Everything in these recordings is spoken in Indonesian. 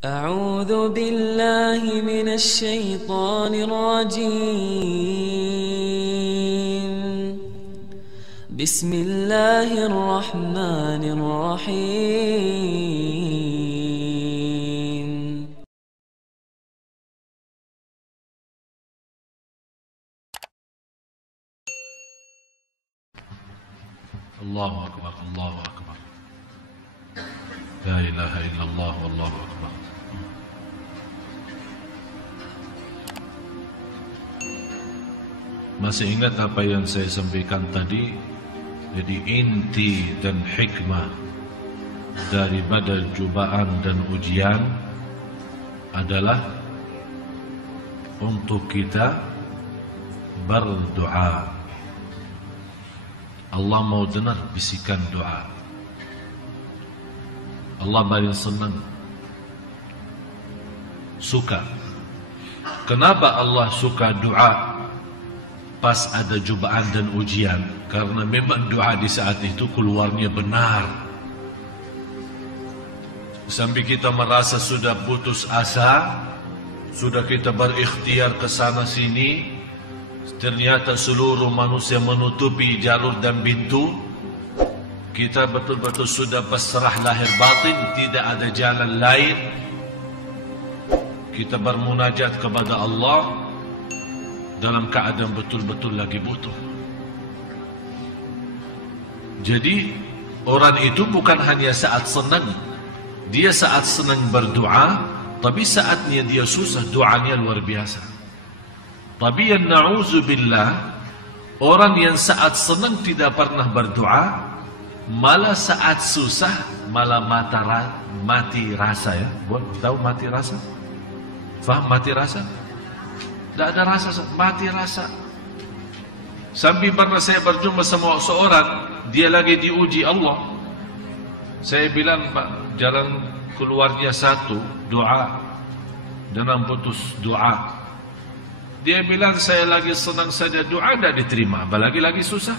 أعوذ بالله من الشيطان الرجيم. بسم الله الرحمن الرحيم. الله أكبر الله أكبر لا إله إلا الله والله أكبر. Masih ingat apa yang saya sampaikan tadi? Jadi inti dan hikmah daripada cubaan dan ujian adalah untuk kita berdoa. Allah mau dengar bisikan doa. Allah paling senang, suka. Kenapa Allah suka doa pas ada cubaan dan ujian? Karena memang doa di saat itu keluarnya benar. Sampai kita merasa sudah putus asa, sudah kita berikhtiar ke sana sini, ternyata seluruh manusia menutupi jalur dan pintu. Kita betul-betul sudah pasrah lahir batin, tidak ada jalan lain. Kita bermunajat kepada Allah dalam keadaan betul-betul lagi butuh. Jadi orang itu bukan hanya saat senang, dia saat senang berdoa, tapi saatnya dia susah doanya luar biasa. Tapi yang na'udzubillah, orang yang saat senang tidak pernah berdoa, malah saat susah malah mati rasa ya. Tahu mati rasa? Faham mati rasa? Tidak ada rasa, mati rasa. Sampai pernah saya berjumpa sama seorang, dia lagi diuji Allah. Saya bilang, Pak, jalan keluarnya satu, doa. Jangan putus doa. Dia bilang, saya lagi senang saja doa tidak diterima, apalagi lagi susah.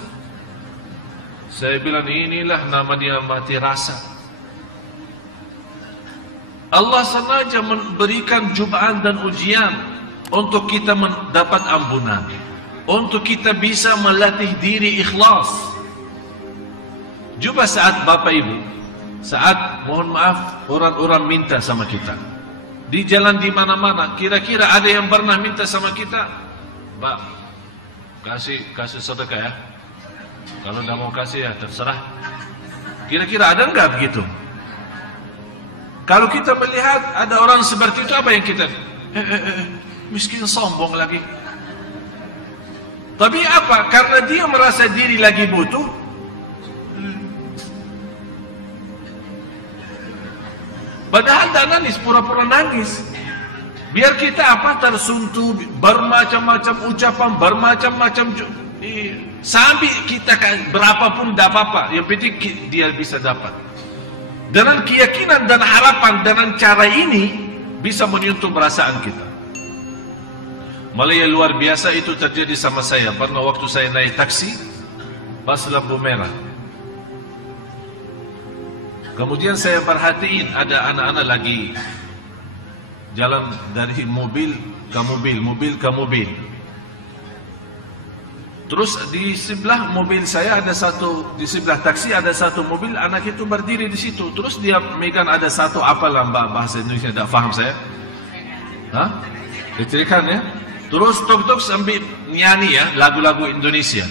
Saya bilang, inilah nama dia mati rasa. Allah sengaja memberikan cubaan dan ujian untuk kita mendapat ampunan, untuk kita bisa melatih diri ikhlas. Coba saat Bapak Ibu, saat mohon maaf orang-orang minta sama kita di jalan di mana-mana, kira-kira ada yang pernah minta sama kita, Pak, kasih sedekah ya. Kalau tidak mau kasih ya terserah. Kira-kira ada enggak begitu? Kalau kita melihat ada orang seperti itu, apa yang kita miskin sombong lagi. Tapi apa? Karena dia merasa diri lagi butuh. Padahal tak nangis, pura-pura nangis. Biar kita apa? Tersuntuh, bermacam-macam ucapan, bermacam-macam. Sampai kita berapapun tidak apa-apa, yang penting dia bisa dapat. Dengan keyakinan dan harapan dengan cara ini bisa menyentuh perasaan kita. Malah yang luar biasa itu terjadi sama saya. Pernah waktu saya naik taksi pas lampu merah, kemudian saya perhatiin ada anak-anak lagi jalan dari mobil ke mobil, mobil ke mobil. Terus di sebelah mobil saya ada satu, di sebelah taksi ada satu mobil, anak itu berdiri di situ. Terus dia megang ada satu apalah bahasa Indonesia, tidak faham saya. Hah? Litrikan ya. Terus tok-tok sambil nyanyi ya, lagu-lagu Indonesia.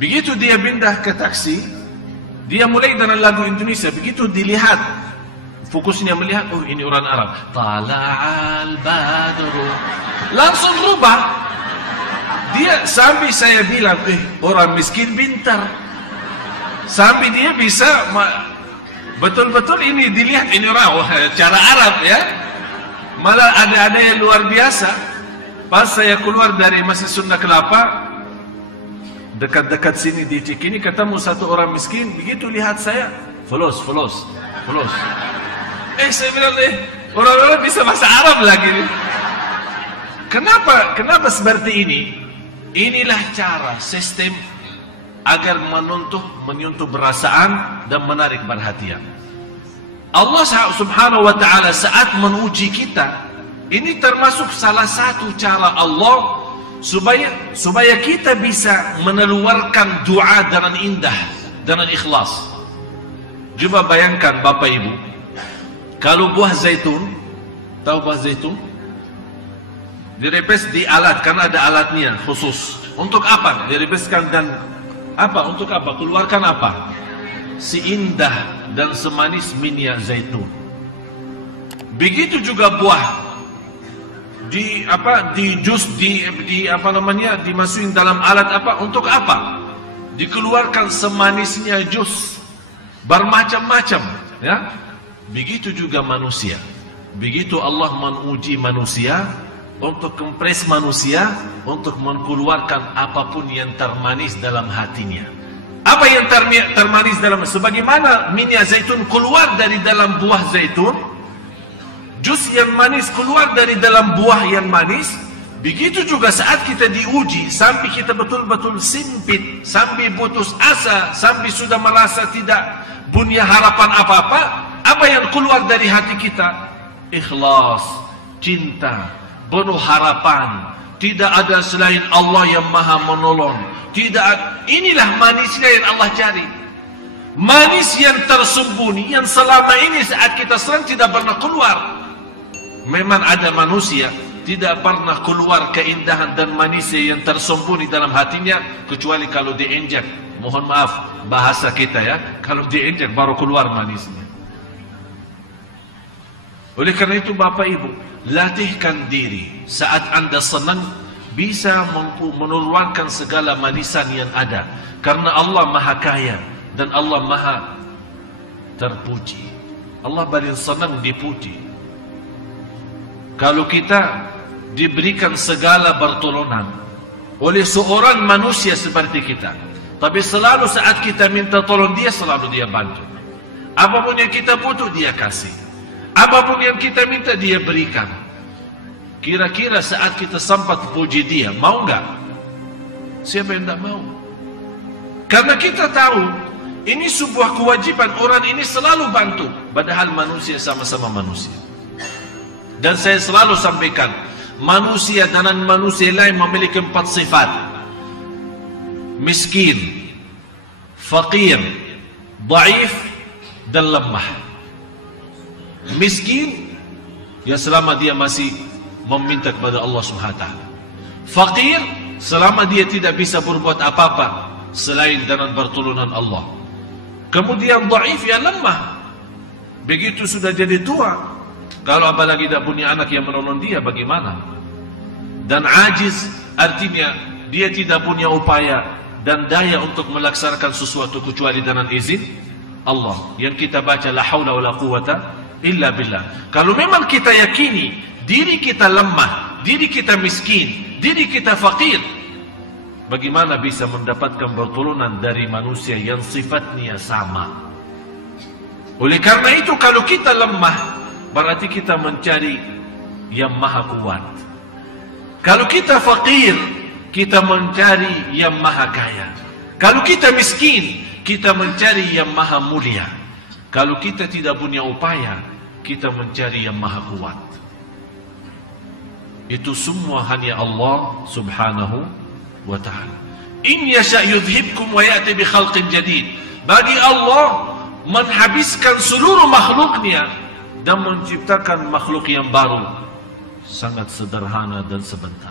Begitu dia pindah ke taksi, dia mulai dengan lagu Indonesia. Begitu dilihat, fokusnya melihat, oh ini orang Arab. Tala'al badru. Langsung rubah. Dia sampai saya bilang, orang miskin pintar. Sampai dia bisa betul-betul ini dilihat, ini orang cara Arab ya. Malah ada yang luar biasa. Pas saya keluar dari Masjid Sunda Kelapa, dekat-dekat sini di Cikini, ketemu satu orang miskin. Begitu lihat saya, folos. Saya bilang, orang-orang bisa bahasa Arab lagi. Kenapa seperti ini? Inilah cara, sistem agar menyentuh perasaan dan menarik perhatian. Allah subhanahu wa ta'ala saat menuji kita, ini termasuk salah satu cara Allah supaya kita bisa mengeluarkan doa dengan indah, dengan ikhlas. Coba bayangkan Bapak Ibu, kalau buah zaitun, tahu buah zaitun? Direpes di alat, karena ada alatnya khusus. Untuk apa? Direpeskan dan apa? Untuk apa? Keluarkan apa? Seindah dan semanis minyak zaitun. Begitu juga buah di jus dimasukin dalam alat apa? Untuk apa? Dikeluarkan semanisnya jus, bermacam-macam, ya. Begitu juga manusia. Begitu Allah menguji manusia, untuk kompres manusia, untuk mengeluarkan apapun yang termanis dalam hatinya. Apa yang termanis dalam, sebagaimana minyak zaitun keluar dari dalam buah zaitun, jus yang manis keluar dari dalam buah yang manis, begitu juga saat kita diuji, sampai kita betul-betul sempit, sampai putus asa, sampai sudah merasa tidak punya harapan apa-apa, apa yang keluar dari hati kita? Ikhlas, cinta, penuh harapan. Tidak ada selain Allah yang maha menolong. Inilah manisnya yang Allah cari. Manis yang tersembunyi, yang selama ini saat kita serang tidak pernah keluar. Memang ada manusia tidak pernah keluar keindahan dan manisnya yang tersembunyi dalam hatinya, kecuali kalau diinjak. Mohon maaf bahasa kita, ya, kalau diinjak baru keluar manisnya. Oleh karena itu Bapak Ibu, latihkan diri saat Anda senang, bisa mengeluarkan segala manisan yang ada, karena Allah maha kaya dan Allah maha terpuji. Allah paling senang dipuji. Kalau kita diberikan segala pertolongan oleh seorang manusia seperti kita, tapi selalu saat kita minta tolong dia, selalu dia bantu. Apapun yang kita butuh dia kasih, apapun yang kita minta dia berikan. Kira-kira saat kita sempat puji dia, mau enggak? Siapa yang tidak mau? Karena kita tahu ini sebuah kewajiban, orang ini selalu bantu, padahal manusia sama-sama manusia. Dan saya selalu sampaikan, manusia dengan manusia lain memiliki 4 sifat: miskin, fakir, dhaif, dan lemah. Miskin, ya selama dia masih meminta kepada Allah SWT. Fakir, selama dia tidak bisa berbuat apa-apa selain dengan pertolongan Allah. Kemudian dhaif, ya lemah. Begitu sudah jadi tua, kalau apalagi tidak punya anak yang menolong dia, bagaimana? Dan ajiz, artinya dia tidak punya upaya dan daya untuk melaksanakan sesuatu kecuali dengan izin Allah. Yang kita baca, la haula wa la quwata illa billah. Kalau memang kita yakini diri kita lemah, diri kita miskin, diri kita fakir, bagaimana bisa mendapatkan pertolongan dari manusia yang sifatnya sama? Oleh karena itu, kalau kita lemah, berarti kita mencari yang maha kuat. Kalau kita fakir, kita mencari yang maha kaya. Kalau kita miskin, kita mencari yang maha mulia. Kalau kita tidak punya upaya, kita mencari yang maha kuat. Itu semua hanya Allah subhanahu wa ta'ala. In yasha' yudhibkum wa ya'ti bi khalqin jadid. Bagi Allah menghabiskan seluruh makhluknya dan menciptakan makhluk yang baru, sangat sederhana dan sebentar.